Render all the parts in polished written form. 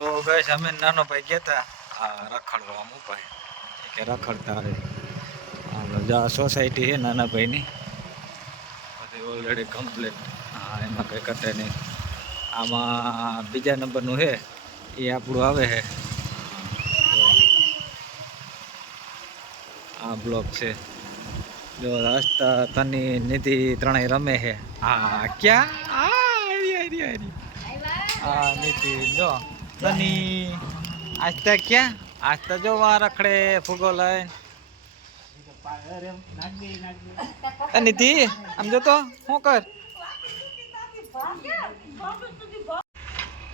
તો ગાઈસ અમે નાનો ભાઈ ગયા હતા રખડવા અમુક ભાઈ કે રખડતા હોય જ્યાં સોસાયટી છે નાના ભાઈની બધી ઓલરેડી કમ્પ્લીટ. હા, એમાં કંઈ ઘટે નહીં. આમાં બીજા નંબરનું છે એ આપણું આવે છે. આ બ્લોક છે જો રસ્તા તની નિધિ ત્રણેય રમે છે. હા ક્યાં આ નિધિ જો તની આસ્તા ક્યાં આસ્તા જો વા રખડે ફૂગો લઈને. નિધિ આમ જો તો શું કર.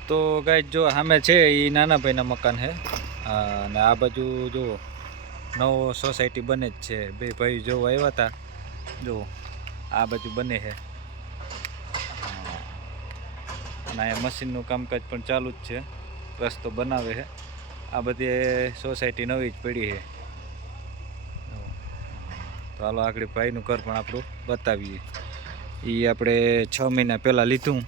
તો ગાઈસ જો સામે છે એ નાના ભાઈના મકાન છે અને આ બાજુ જો નવો સોસાયટી બને જ છે. બે ભાઈ જો આવ્યા હતા જો આ બાજુ બને છે અને અહીંયા મશીનનું કામકાજ પણ ચાલુ જ છે. રસ્તો બનાવે છે. આ બધી સોસાયટી નવી જ પડી છે. તો હાલો આગળ ભાઈનું ઘર પણ આપણું બતાવીએ. એ આપણે 6 મહિના પહેલાં લીધું.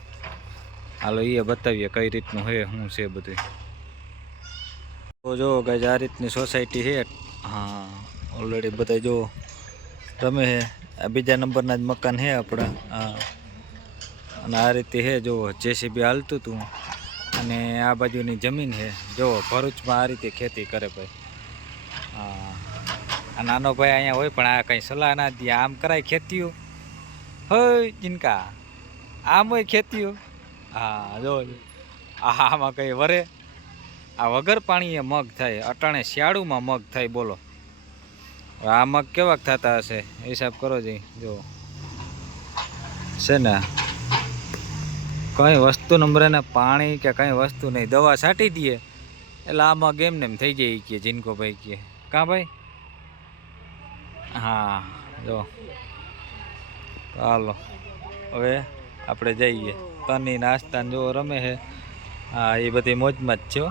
હાલો એ બતાવીએ કઈ રીતનું છે શું છે બધું. તો જો ગાઈસ આ રીતની સોસાયટી છે. હા ઓલરેડી બધા જો રમે છે. આ બીજા નંબરના જ મકાન છે આપણા. હા અને આ રીતે છે જો જેસીબી હાલતું હતું અને આ બાજુની જમીન છે. જો ભરૂચમાં આ રીતે ખેતી કરે ભાઈ. હા આ નાનો ભાઈ અહીંયા હોય પણ આ કંઈ સલાહ ના દે. આમ કરાય ખેતીઓ હોય જીનકા આમ હોય ખેતીઓ. હા જો આમાં કંઈ વરે આ વગર પાણીએ મગ થાય. અટાણે શિયાળુમાં મગ થાય બોલો. આ મગ કેવાક થતા હશે હિસાબ કરો જઈ. જો છે ને કંઈ વસ્તુ નંબરે ને પાણી કે કંઈ વસ્તુ નહીં. દવા છાંટી દઈએ એટલે આ મગ એમને એમ થઈ જાય કે જીનકો ભાઈ કે કાં ભાઈ. હા જો હાલો હવે આપણે જઈએ. તની નાસ્તા જો રમે છે. હા એ બધી મોજમાં જ છે.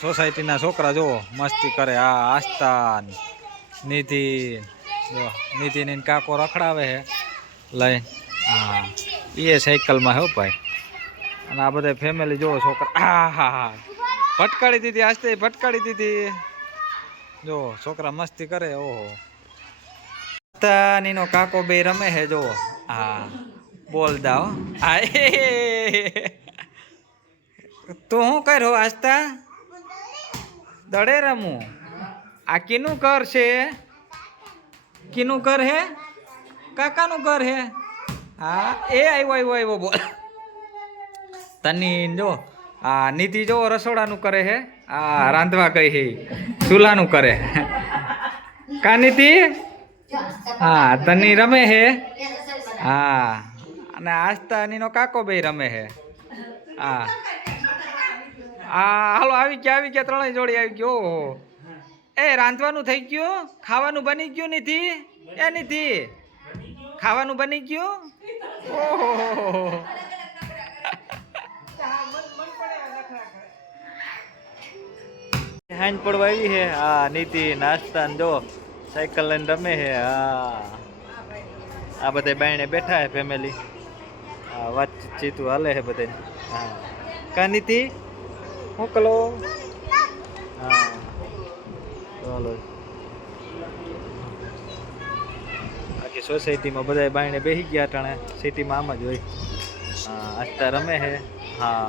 સોસાયટીના છોકરા જો મસ્તી કરે. આ આસ્થાન નિધિ જો નિધિને કાકો રખડાવે છે લઈ. હા એ સાયકલમાં હો ભાઈ. અને આ બધા ફેમિલી જોવો છોકરા. હા હા હા ભટકાડી દીધી આસ્તે ભટકાડી દીધી. જો છોકરા મસ્તી કરે. ઓહો નીનો કાકો બે રમે છે જો. હા બોલ દાઓ. હા તું શું કર્યો આસ્તા દડે રમું. આ કીનું ઘર છે. કીનું ઘર હે કાકાનું ઘર હે. હા એ આવ્યો બોલ. તની જો આ નિધિ જો રસોડાનું કરે છે. આ રાંધવા ગઈ છે ચૂલાનું કરે. કા નિધિ. હા તની રમે છે. હા અને આસ્તા નીનો કાકો બે રમે છે. હા હા હાલો આવી ગયા ત્રણેય જોડી આવી ગયો. ઓહો એ રાંધવાનું થઈ ગયું. ખાવાનું બની ગયું નિધિ. એ નિધિ ખાવાનું બની ગયું. ઓહો હાંજ પડવા આવી છે. હા નીતિ નાસ્તા જો સાયકલ લઈને રમે છે. હા આ બધા બાયણે બેઠા છે ફેમિલી. હા વાતચીત હાલે છે બધે. હા કા નીતિ મોકલો. હા ચાલો બાકી સોસાયટીમાં બધા બાયણે બેસી ગયા. ટાણે સિટીમાં આમ જ હોય. હા આસ્તા રમે છે. હા